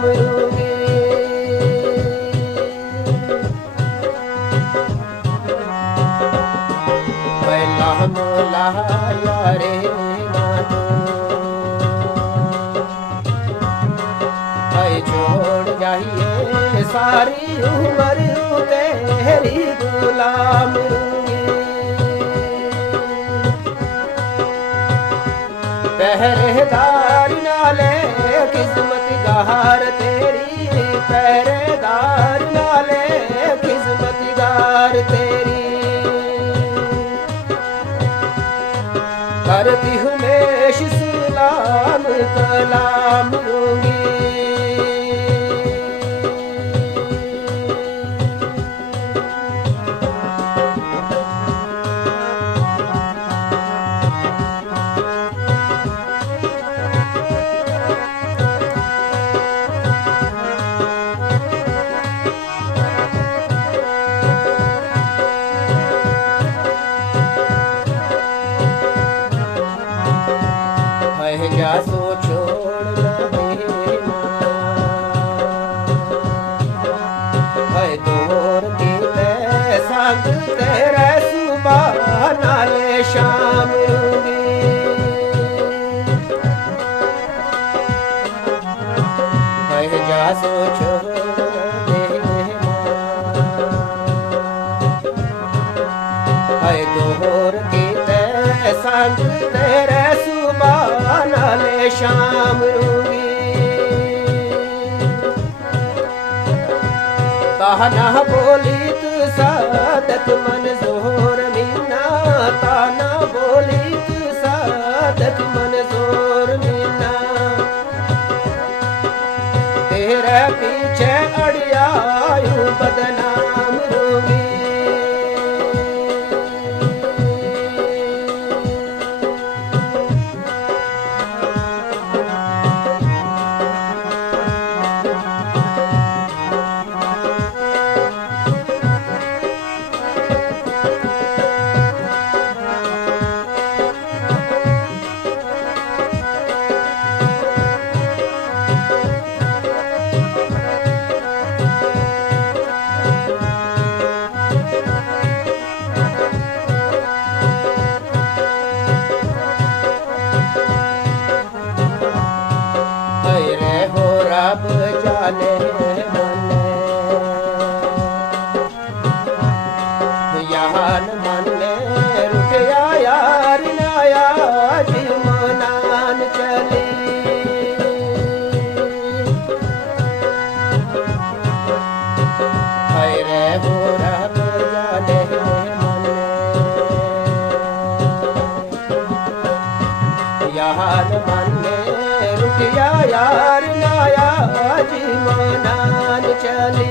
रूंगी। मोला यारे छोड़ जाइए सारी उम्र तेरी गुलाम रूंगी। पहरेदार नाले किस्मत गार तेरी, पहरेदार नाले किस्मत गार तेरी। करती हूँ मैं सलाम कलाम लूंगी। जा सो छोड़ देना है दूर की संग तेरे सुबह नाले शाम रूंगी। है जा सो छोड़ देना है दूर की संग तेरे नाले शाम रूंगी। ताना बोली तू सादक मंजूर मीना, ताना बोली तू सादक मंजूर मीना। तेरे पीछे अड़ियायूं बदनाम रूंगी। रब जाने मने यान मने रुठया यार नाया मनान चली। रे हो रब जाने मने यान मने रुठया यार नाया मनान चली।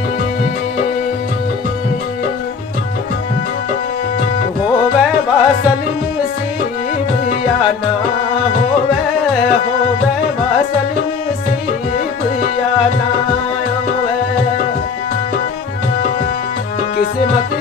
होवे वासल नसीब या ना होवे, होवे वासल नसीब या ना होवे। किस्मत